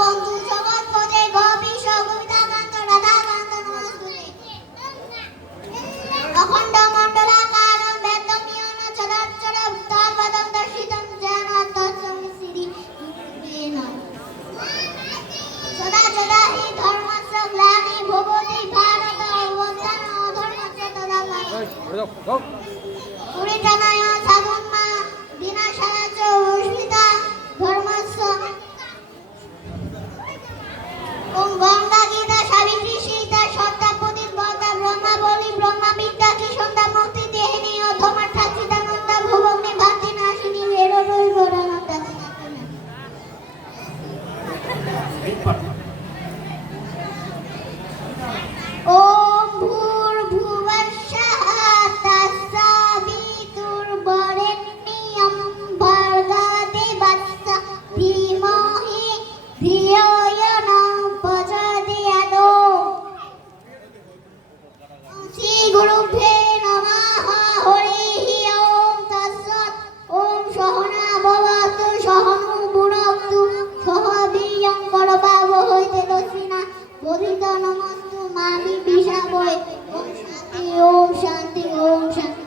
বন্ধু জগৎপতে গোপী সগোপিতা কান্ত রাধা কান্ত নমস্তুতে। অখণ্ড মণ্ডলাকারং বেদমীয়ং চরাচরং তৎপদং দর্শিতং যেন তৎসং শ্রী গুরুর্ভূ নমঃ। সদা সদা হি ধর্মস্য গ্লানির্ভবতি ভারত অভ্যুত্থানং অধর্মস্য তদাপ্যয়ঃ। পরিত্রাণায় সাধুনাং বিনাশায় চ ভূষিতা ধর্মস্য। ওম গঙ্গা গীতা সাবিত্রী সীতা সত্তা প্রদীপ গঙ্গা ব্রহ্মাবলী ব্রহ্মবিদ্যা কি সন্ধ্যা মুক্তি দেহিনী অধমার ঠাচিতানন্দা ভুবগ্নি ভাতি নাশিনী বেরোই গোরানন্দা। ওম ভূর্ভুবস্সঃ তস্সবিতুর্বরেণ্যং ভর্গো দেবস্য ধীমহি ধিয়ো यो नः प्रचोदयात्। श्री गुरुभ्यो नमः। हरिः ओम तत्सत्। ओम सहना भवतु सहनौ भुनक्तु सह वीर्यं करवावहै तेजस्विना धीमहि मा विद्विषावहै। ओम शांति ओम शांति ओम शांति।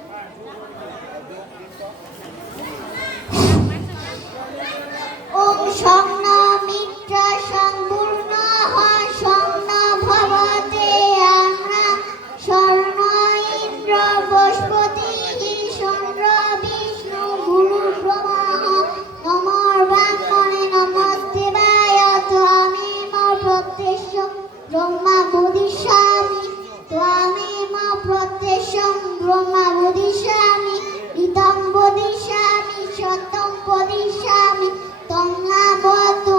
ओम शग्न मित्र संपूर्णः शग्न भवते आम्रा शर्ण इंद्र बृहस्पतिः चंद्र विष्णु गुरु ब्रह्मः नमो ब्रह्मणे नमस्तेवाय त्वमेव प्रत्यक्षं ब्रह्म बोधिष्यामि त्वमेव प्रत्यक्षं ब्रह्म बोधिष्यामि इदं बोधिष्यामि सत्यं बोधिष्यामि तन्नावतु